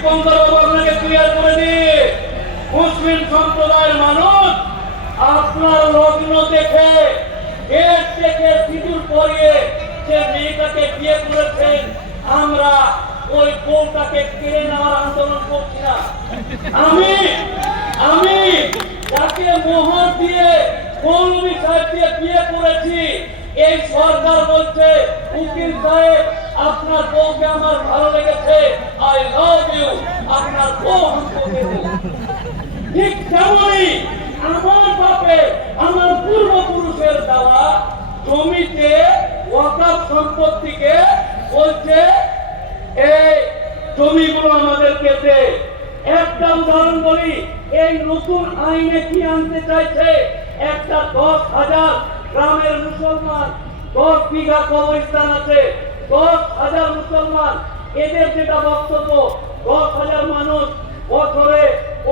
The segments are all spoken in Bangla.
দীপঙ্কর বাবু আপনাকে ক্লিয়ার করে দিই। মুসলিম সম্প্রদায়ের মানুষ আপনার লগ্ন দেখে গেট থেকে সিঁদুর পরিয়ে যে মেয়েটাকে বিয়ে করেছেন, আমরা ওই বউটাকে কেড়ে নেওয়ার আন্দোলন করছি না। আমি আমি যাকে মোহর দিয়ে মৌলবী সাহেব দিয়ে বিয়ে করেছি, এই সরকার বলছে আপনার বউকে আমার ভালো লেগেছে। আই লাভ ইউ আপনার বউ তেমনই আমার বাপে আমার পূর্বপুরুষের দেওয়া জমিতে ওয়াকাফ সম্পত্তিকে বলছে, এই জমিগুলো আমাদেরকে দে। একটা উদাহরণ বলি, এই নতুন আইনে কি আনতে চাইছে? একটা দশ হাজার গ্রামের মুসলমান, দশ বিঘা কবরস্থান আছে। দশ হাজার মুসলমান, এদের যেটা বক্তব্য, দশ হাজার মানুষ বছরে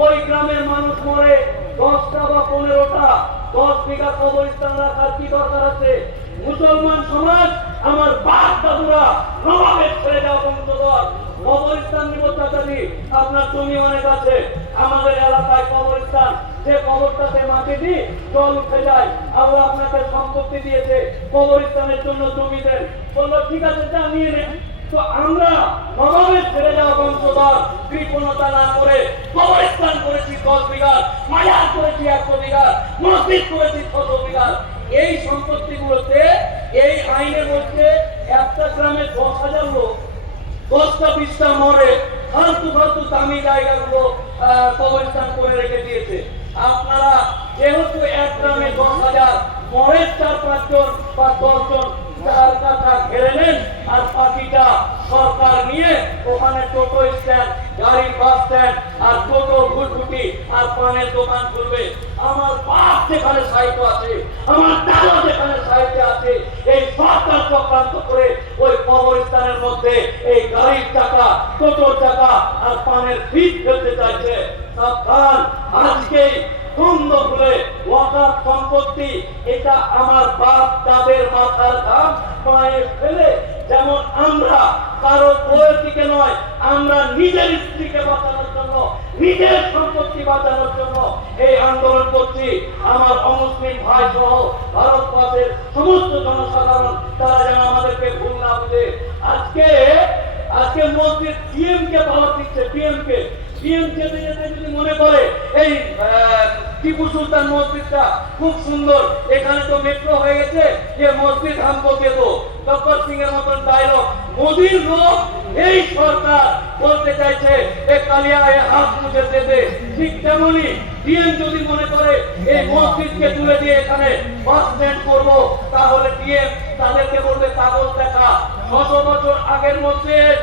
ওই গ্রামের মানুষ মরে, দশটা বা পনেরোটা, দশ বিঘা কবরস্থান রাখার কি দরকার আছে? মুসলমান সমাজ, আমার বাপ দাদুরা নবাবের ছেড়ে যাওয়া বংশধর কবরস্থান নিব চাচাদি আপনার জমি অনেক আছে। আমাদের এলাকায় কবরস্থান, যে কবরটাতে মাটি দিই জল উঠে যায়। আল্লাহ আপনাকে সম্পত্তি দিয়েছে, কবরস্থানের জন্য জমি দেন বলল, ঠিক আছে, যা, নিয়ে নেন তো আমরা নবাবের ছেড়ে যাওয়া বংশধর কৃপণতা না করে কবরস্থান করেছি দশ বিঘার মাজার করেছি একশো বিঘার, মসজিদ করেছি ছশো বিঘার। এই সম্পত্তিগুলোতে, এই আইনের মধ্যে একটা গ্রামে দশ হাজার লোক, দশটা বিশটা মরে, ফালতু ফালতু দামি জায়গাগুলো কবরস্থান করে রেখে দিয়েছে। আপনারা যেহেতু এক গ্রামে দশ মরের চার পাঁচজন বা দশজন চার নেন আর বাকিটা সরকার নিয়ে ওখানে গাড়ি আর পানের দোকান করবে আমার বাপ যেখানে সাহিত্য আছে, আমার যেখানে সাহিত্য আছে, এই করে ওই কবরস্থানের মধ্যে এই গাড়ির চাকা, টোটোর চাকা আর পানের ফিট ফেলতে চাইছে। সাবধান, আজকেই কুন্দ খুলে ওয়াকার সম্পত্তি এটা আমার বাপ তাদের মাথার ঘাম পায়ে ফেলে। যেমন আমরা কারও বইয়ের নয় আমরা নিজের স্ত্রীকে বাঁচানোর জন্য নিজের সম্পত্তি বাঁচানোর জন্য এই আন্দোলন করছি। আমার অমুসলিম ভাই সহ ভারতবর্ষের সমস্ত জনসাধারণ তারা যেন আমাদেরকে ভুল না বুঝে। আজকে আজকে মসজিদ পিএম কে পাওয়ার দিচ্ছে পিএম কে পিএম যেতে যদি মনে করে এই আহ, টিপু সুলতান মসজিদটা খুব সুন্দর। এখানে তো মেট্রো হয়ে গেছে, যে মসজিদ হামকো দেবো। গব্বর সিং এর মতন ডায়লগ মোদির লোক এই সরকার বলতে চাইছে এ কালিয়া হাত মুছে দেবে। ঠিক তেমনি ডিএম যদি মনে করে, এই মসজিদকে তুলে দিয়ে এখানে বাস স্ট্যান্ড করব, তাহলে ডিএম তাদেরকে বলবে, কাগজ দেখা। ছশো বছর আগের মসজিদ,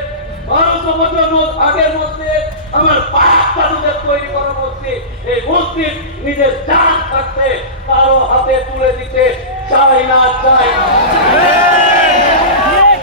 বারোশো বছর আগের মধ্যে আমার পাঁচটা তৈরি করা মসজিদ এই মসজিদ নিজের জান থাকতে কারও হাতে তুলে দিতে চাই না চাই